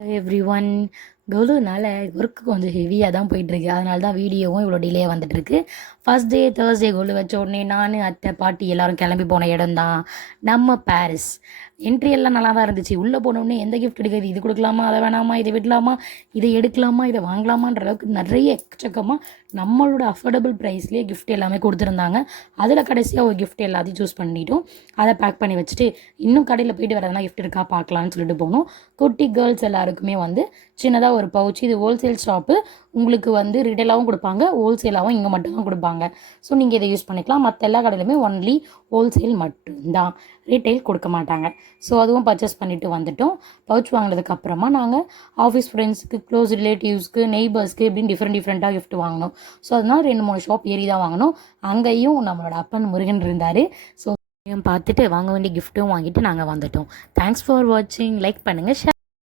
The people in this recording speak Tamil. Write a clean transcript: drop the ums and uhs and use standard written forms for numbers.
எவ்ரி ஒன் கவுலுனால ஒர்க்கு கொஞ்சம் ஹெவியாக தான் போயிட்டுருக்கு. அதனால தான் வீடியோவும் இவ்வளோ டிலே வந்துட்டுருக்கு. ஃபர்ஸ்ட் டே தேர்ஸ்டே கவுலு வச்ச உடனே நான், அத்தை, பாட்டி எல்லோரும் கிளம்பி போன இடம் தான் நம்ம பாரிஸ். என்ட்ரி எல்லாம் நல்லா தான் இருந்துச்சு. உள்ளே போனோடனே எந்த கிஃப்ட் எடுக்கிறது, இது கொடுக்கலாமா, அதை வேணாமா, இதை விடலாமா, இதை எடுக்கலாமா, இதை வாங்கலாமான்ற அளவுக்கு நிறைய எக்கச்சக்கமாக நம்மளோட அஃபோர்டபுள் ப்ரைஸ்லேயே கிஃப்ட் எல்லாமே கொடுத்துருந்தாங்க. அதில் கடைசியாக ஒரு கிஃப்ட் எல்லாத்தையும் சூஸ் பண்ணிட்டோம். அதை பேக் பண்ணி வச்சுட்டு இன்னும் கடையில் போயிட்டு வரதுனா கிஃப்ட் இருக்கா பார்க்கலான்னு சொல்லிட்டு போனோம். குட்டி கேர்ள்ஸ் எல்லாருக்குமே வந்து சின்னதாக ஒரு பவுச். இது ஹோல்சேல் ஷாப்பு. உங்களுக்கு வந்து ரிட்டெயிலாகவும் கொடுப்பாங்க, ஹோல்சேலாகவும் இங்கே மட்டும்தான் கொடுப்பாங்க. ஸோ நீங்கள் இதை யூஸ் பண்ணிக்கலாம். மற்ற எல்லா கடையிலுமே ஒன்லி ஹோல்சேல் மட்டும்தான், ரீட்டைல் கொடுக்க மாட்டாங்க. ஸோ அதுவும் பர்ச்சேஸ் பண்ணிவிட்டு வந்துட்டோம். பவுச் வாங்கினதுக்கப்புறமா நாங்கள் ஆஃபீஸ் ஃப்ரெண்ட்ஸுக்கு, க்ளோஸ் ரிலேட்டிவ்ஸ்க்கு, நெய்பர்ஸ்க்கு இப்படின்னு டிஃப்ரெண்ட்டாக கிஃப்ட் வாங்கினோம். ஸோ அதனால் 2-3 ஷாப் ஏறி தான் வாங்கினோம். அங்கேயும் நம்மளோட அப்பன் முருகன் இருந்தார். ஸோ பார்த்துட்டு வாங்க வேண்டிய கிஃப்ட்டும் வாங்கிட்டு நாங்கள் வந்துட்டோம். தேங்க்ஸ் ஃபார் வாட்சிங். லைக் பண்ணுங்கள், ஷேர்